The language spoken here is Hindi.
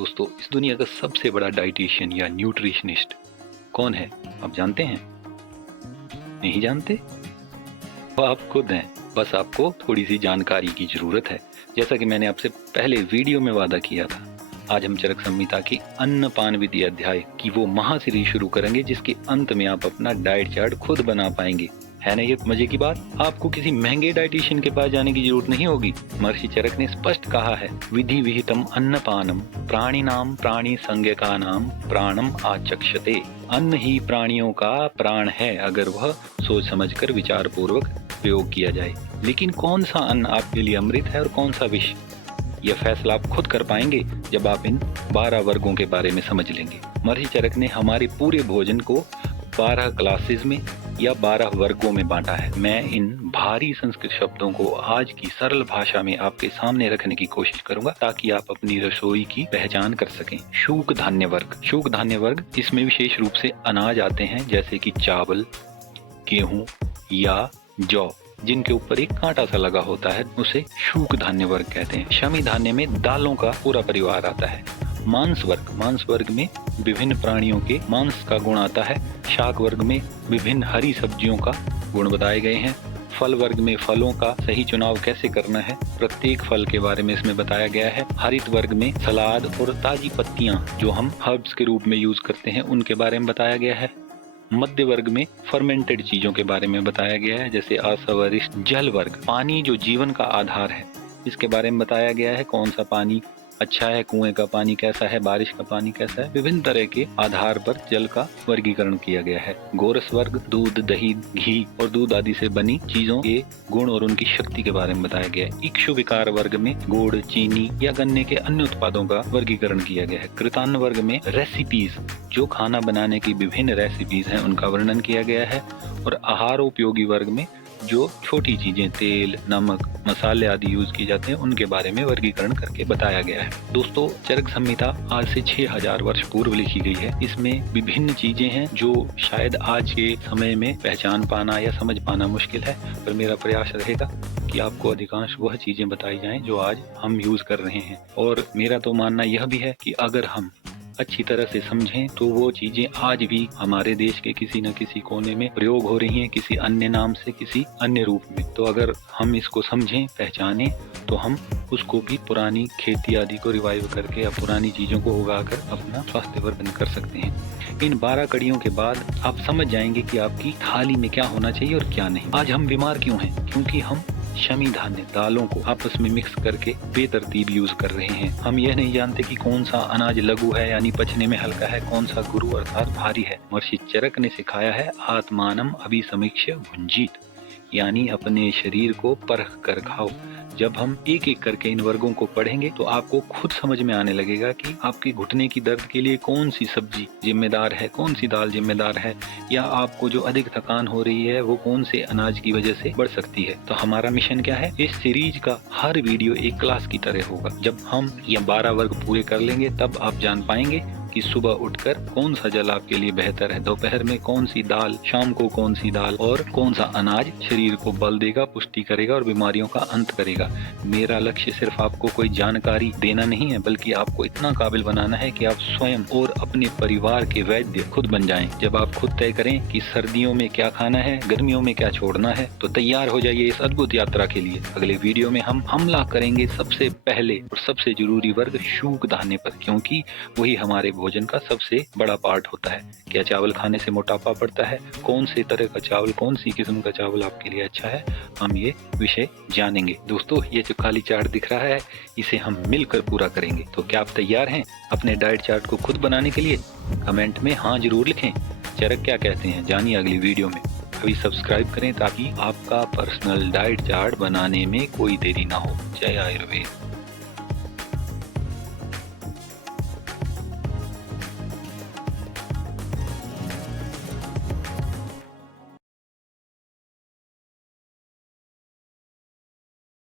दोस्तों, इस दुनिया का सबसे बड़ा डाइटिशियन या न्यूट्रिशनिस्ट कौन है? आप जानते हैं? नहीं जानते? वो आप खुद हैं। बस आपको थोड़ी सी जानकारी की जरूरत है। जैसा कि मैंने आपसे पहले वीडियो में वादा किया था, आज हम चरक संहिता की अन्नपान विधि अध्याय की वो महासीरीज शुरू करेंगे जिसके अंत में आप अपना डाइट चार्ट खुद बना पाएंगे। है ना ये मजे की बात? आपको किसी महंगे डाइटिशियन के पास जाने की जरूरत नहीं होगी। महर्षि चरक ने स्पष्ट कहा है, विधि विहितम अन्नपानम प्राणिनाम प्राणी संज्ञकानाम प्राणम आचक्षते। अन्न ही प्राणियों का प्राण है अगर वह सोच समझकर विचार पूर्वक प्रयोग किया जाए। लेकिन कौन सा अन्न आपके लिए अमृत है और कौन सा विष, यह फैसला आप खुद कर पाएंगे जब आप इन 12 वर्गों के बारे में समझ लेंगे। महर्षि चरक ने हमारे पूरे भोजन को 12 क्लासेस में या 12 वर्गों में बांटा है। मैं इन भारी संस्कृत शब्दों को आज की सरल भाषा में आपके सामने रखने की कोशिश करूंगा ताकि आप अपनी रसोई की पहचान कर सकें। शूक धान्य वर्ग। शूक धान्य वर्ग, इसमें विशेष रूप से अनाज आते हैं जैसे कि चावल, गेहूं या जौ, जिनके ऊपर एक कांटा सा लगा होता है, उसे शूक धान्य वर्ग कहते हैं। शमी धान्य में दालों का पूरा परिवार आता है। मांस वर्ग। मांस वर्ग में विभिन्न प्राणियों के मांस का गुण आता है। शाक वर्ग में विभिन्न हरी सब्जियों का गुण बताए गए हैं। फल वर्ग में फलों का सही चुनाव कैसे करना है, प्रत्येक फल के बारे में इसमें बताया गया है। हरित वर्ग में सलाद और ताजी पत्तियां जो हम हर्ब्स के रूप में यूज करते हैं उनके बारे में बताया गया है। मध्य वर्ग में फर्मेंटेड चीजों के बारे में बताया गया है, जैसे असवरिष्ठ। जल वर्ग, पानी जो जीवन का आधार है, इसके बारे में बताया गया है। कौन सा पानी अच्छा है, कुएं का पानी कैसा है, बारिश का पानी कैसा है, विभिन्न तरह के आधार पर जल का वर्गीकरण किया गया है। गोरस वर्ग, दूध, दही, घी और दूध आदि से बनी चीजों के गुण और उनकी शक्ति के बारे में बताया गया है। इक्षु विकार वर्ग में गुड़, चीनी या गन्ने के अन्य उत्पादों का वर्गीकरण किया गया है। कृतान्न वर्ग में रेसिपीज, जो खाना बनाने की विभिन्न रेसिपीज हैं उनका वर्णन किया गया है। और आहार उपयोगी वर्ग में जो छोटी चीजें, तेल, नमक, मसाले आदि यूज किए जाते हैं उनके बारे में वर्गीकरण करके बताया गया है। दोस्तों, चरक संहिता आज से 6000 वर्ष पूर्व लिखी गई है। इसमें विभिन्न चीजें हैं जो शायद आज के समय में पहचान पाना या समझ पाना मुश्किल है, पर मेरा प्रयास रहेगा कि आपको अधिकांश वह चीजें बताई जाएं जो आज हम यूज कर रहे हैं। और मेरा तो मानना यह भी है कि अगर हम अच्छी तरह से समझें तो वो चीजें आज भी हमारे देश के किसी न किसी कोने में प्रयोग हो रही हैं, किसी अन्य नाम से, किसी अन्य रूप में। तो अगर हम इसको समझें, पहचानें, तो हम उसको भी पुरानी खेती आदि को रिवाइव करके या पुरानी चीजों को उगाकर अपना स्वास्थ्यवर्धन कर सकते हैं। इन 12 कड़ियों के बाद आप समझ जाएंगे कि आपकी थाली में क्या होना चाहिए और क्या नहीं। आज हम बीमार क्यों हैं? क्योंकि हम शमी धान्य दालों को आपस में मिक्स करके बेतरतीब यूज कर रहे हैं। हम यह नहीं जानते कि कौन सा अनाज लघु है यानी पचने में हल्का है, कौन सा गुरु अर्थात भारी है। महर्षि चरक ने सिखाया है, आत्मानम अभिसमीक्ष्य भुंजीत, यानी अपने शरीर को परख कर खाओ। जब हम एक एक करके इन वर्गों को पढ़ेंगे तो आपको खुद समझ में आने लगेगा कि आपके घुटने की दर्द के लिए कौन सी सब्जी जिम्मेदार है, कौन सी दाल जिम्मेदार है, या आपको जो अधिक थकान हो रही है वो कौन से अनाज की वजह से बढ़ सकती है। तो हमारा मिशन क्या है? इस सीरीज का हर वीडियो एक क्लास की तरह होगा। जब हम ये 12 वर्ग पूरे कर लेंगे तब आप जान पाएंगे कि सुबह उठकर कौन सा जल आपके लिए बेहतर है, दोपहर में कौन सी दाल, शाम को कौन सी दाल और कौन सा अनाज शरीर को बल देगा, पुष्टि करेगा और बीमारियों का अंत करेगा। मेरा लक्ष्य सिर्फ आपको कोई जानकारी देना नहीं है, बल्कि आपको इतना काबिल बनाना है कि आप स्वयं और अपने परिवार के वैद्य खुद बन जाएं। जब आप खुद तय करें कि सर्दियों में क्या खाना है, गर्मियों में क्या छोड़ना है, तो तैयार हो जाइए इस अद्भुत यात्रा के लिए। अगले वीडियो में हम हमला करेंगे सबसे पहले और सबसे जरूरी वर्ग शूक धान्य पर, क्योंकि वही हमारे भोजन का सबसे बड़ा पार्ट होता है। क्या चावल खाने से मोटापा बढ़ता है? कौन से तरह का चावल, कौन सी किस्म का चावल आपके लिए अच्छा है, हम ये विषय जानेंगे। दोस्तों, ये जो खाली चार्ट दिख रहा है इसे हम मिलकर पूरा करेंगे। तो क्या आप तैयार हैं अपने डाइट चार्ट को खुद बनाने के लिए? कमेंट में हाँ जरूर लिखें। चरक क्या कहते हैं जानिए अगली वीडियो में। अभी सब्सक्राइब करें ताकि आपका पर्सनल डाइट चार्ट बनाने में कोई देरी ना हो। जय आयुर्वेद।